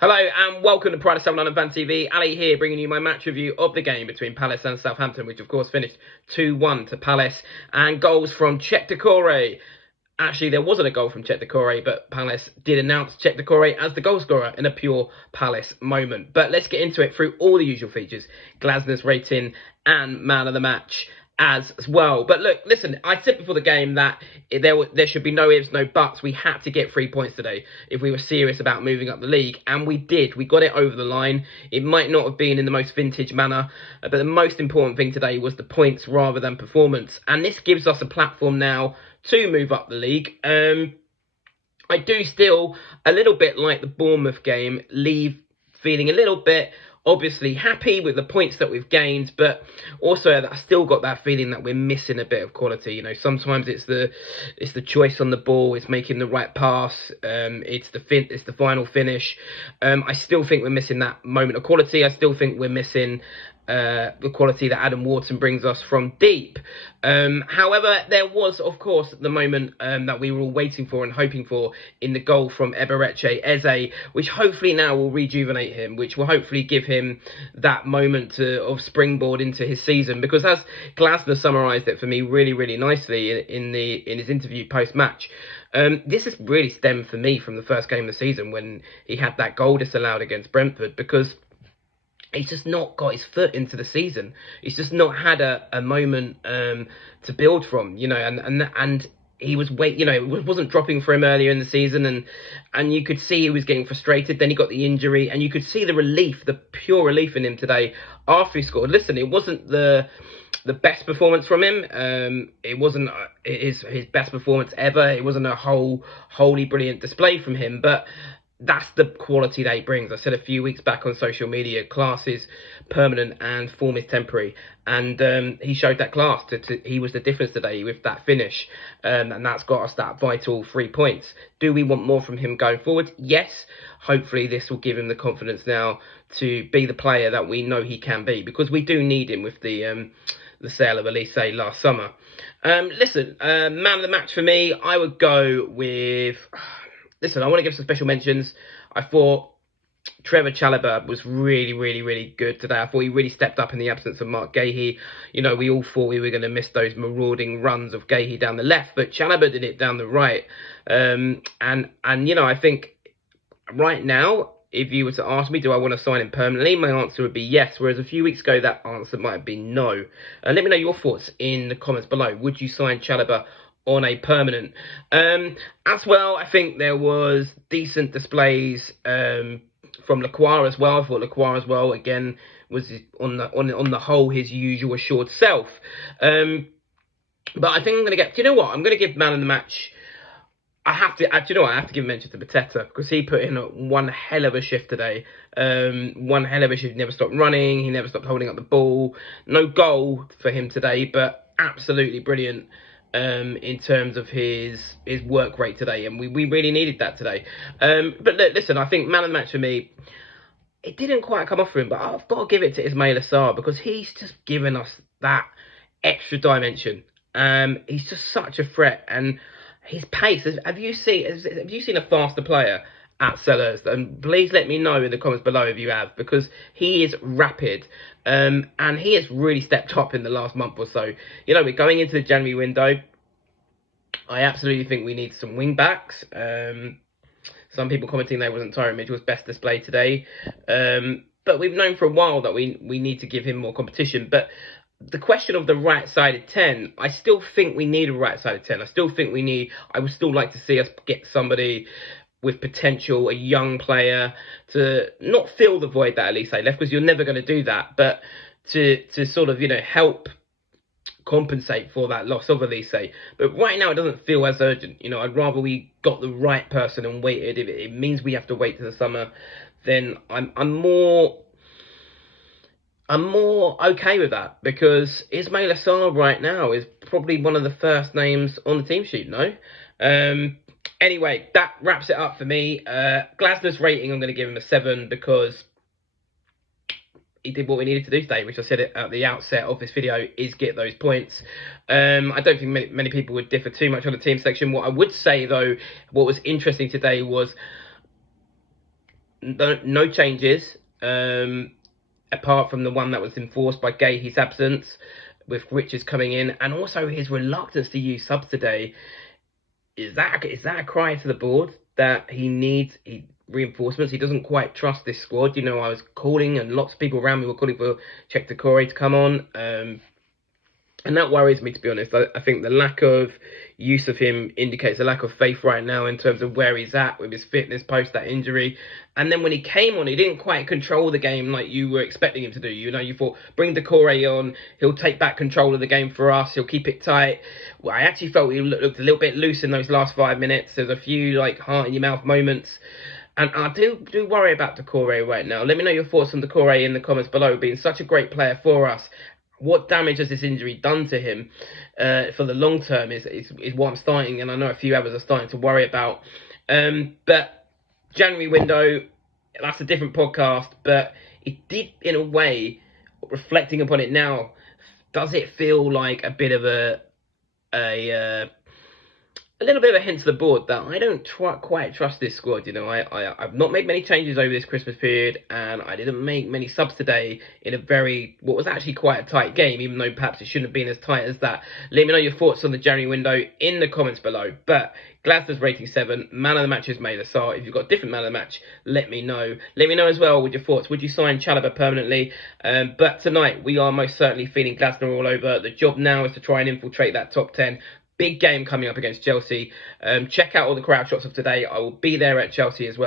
Hello and welcome to Pride of Southern London Fan TV. Ali here bringing you my match review of the game between Palace and Southampton, which of course finished 2-1 to Palace, and goals from Cheick Doucouré. Actually, there wasn't a goal from Cheick Doucouré, but Palace did announce Cheick Doucouré as the goal scorer in a pure Palace moment. But let's get into it through all the usual features: Glasner's rating and man of the match as well. But look, listen, I said before the game that there should be no ifs, no buts. We had to get 3 points today if we were serious about moving up the league, and we did. We got it over the line. It might not have been in the most vintage manner, but the most important thing today was the points rather than performance, and this gives us a platform now to move up the league. I do still, a little bit like the Bournemouth game, leave feeling a little bit obviously happy with the points that we've gained, but also I still got that feeling that we're missing a bit of quality. You know, sometimes it's the choice on the ball, it's making the right pass, it's the final finish. I still think we're missing that moment of quality. I still think we're missing the quality that Adam Wharton brings us from deep. However, there was, of course, the moment that we were all waiting for and hoping for in the goal from Eberechi Eze, which hopefully now will rejuvenate him, which will hopefully give him that moment of springboard into his season. Because as Glasner summarised it for me really, really nicely in his interview post-match, this has really stemmed for me from the first game of the season when he had that goal disallowed against Brentford, because he's just not got his foot into the season. He's just not had a moment to build from, you know, and he was it wasn't dropping for him earlier in the season, and you could see he was getting frustrated. Then he got the injury, and you could see the relief, the pure relief in him today after he scored. Listen, it wasn't the best performance from him. It wasn't his best performance ever. It wasn't a wholly brilliant display from him, but that's the quality that he brings. I said a few weeks back on social media, class is permanent and form is temporary. And he showed that class. He was the difference today with that finish. And that's got us that vital 3 points. Do we want more from him going forward? Yes. Hopefully this will give him the confidence now to be the player that we know he can be, because we do need him with the sale of Elise last summer. Listen, man of the match for me, I would go with... Listen, I want to give some special mentions. I thought Trevor Chalobah was really, really, really good today. I thought he really stepped up in the absence of Mark Gahey. You know, we all thought we were going to miss those marauding runs of Gahey down the left, but Chalobah did it down the right. And you know, I think right now, if you were to ask me, do I want to sign him permanently? My answer would be yes, whereas a few weeks ago, that answer might have been no. Let me know your thoughts in the comments below. Would you sign Chalobah on a permanent? As well, I think there was decent displays from Lacroix as well. I thought Lacroix as well, again, was on the whole his usual assured self. But I think I'm going to get... Do you know what? I'm going to give man of the match... I have to give mention to Mateta, because he put in one hell of a shift today. One hell of a shift. He never stopped running. He never stopped holding up the ball. No goal for him today, but absolutely brilliant in terms of his work rate today, and we really needed that today. But listen, I think man of the match for me, it didn't quite come off for him, but I've got to give it to Ismail Assar, because he's just given us that extra dimension. He's just such a threat, and his pace. Have you seen a faster player at Sellers? And please let me know in the comments below if you have, because he is rapid, and he has really stepped up in the last month or so. You know, we're going into the January window. I absolutely think we need some wing backs. Some people commenting there wasn't Tyrone Mitchell's best display today, but we've known for a while that we need to give him more competition. But the question of the right-sided 10, I still think we need a right-sided 10. I would still like to see us get somebody with potential, a young player, to not fill the void that Elise left, because you're never going to do that, but to sort of, you know, help compensate for that loss of Elise. But right now it doesn't feel as urgent. You know, I'd rather we got the right person and waited. If it means we have to wait to the summer, then I'm more okay with that, because Ismail Assar right now is probably one of the first names on the team sheet, no? Anyway, that wraps it up for me. Glasner's rating, I'm going to give him a 7, because he did what we needed to do today, which I said at the outset of this video, is get those points. I don't think many people would differ too much on the team section. What I would say, though, what was interesting today was no changes, apart from the one that was enforced by Gahey's absence, with Richards coming in, and also his reluctance to use subs today. Is that a cry to the board that he needs reinforcements? He doesn't quite trust this squad. You know, I was calling, and lots of people around me were calling for Czech to come on. And that worries me, to be honest. I think the lack of use of him indicates a lack of faith right now in terms of where he's at with his fitness post that injury. And then when he came on, he didn't quite control the game like you were expecting him to do. You know, you thought, bring Decore on, he'll take back control of the game for us, he'll keep it tight. Well, I actually felt he looked a little bit loose in those last 5 minutes. There's a few, like, heart-in-your-mouth moments. And I do worry about Decore right now. Let me know your thoughts on Decore in the comments below, being such a great player for us. What damage has this injury done to him for the long term is what I'm starting, and I know a few others are starting to worry about. But January window, that's a different podcast, but it did, in a way, reflecting upon it now, does it feel like a bit of a little bit of a hint to the board that I don't quite trust this squad. You know, I've not made many changes over this Christmas period, and I didn't make many subs today in what was actually quite a tight game, even though perhaps it shouldn't have been as tight as that. Let me know your thoughts on the January window in the comments below. But Glasner's rating 7, man of the match is May Sarr. If you've got a different man of the match, let me know. Let me know as well with your thoughts. Would you sign Chalobah permanently? But tonight, we are most certainly feeling Glasner all over. The job now is to try and infiltrate that top 10. Big game coming up against Chelsea. Check out all the crowd shots of today. I will be there at Chelsea as well.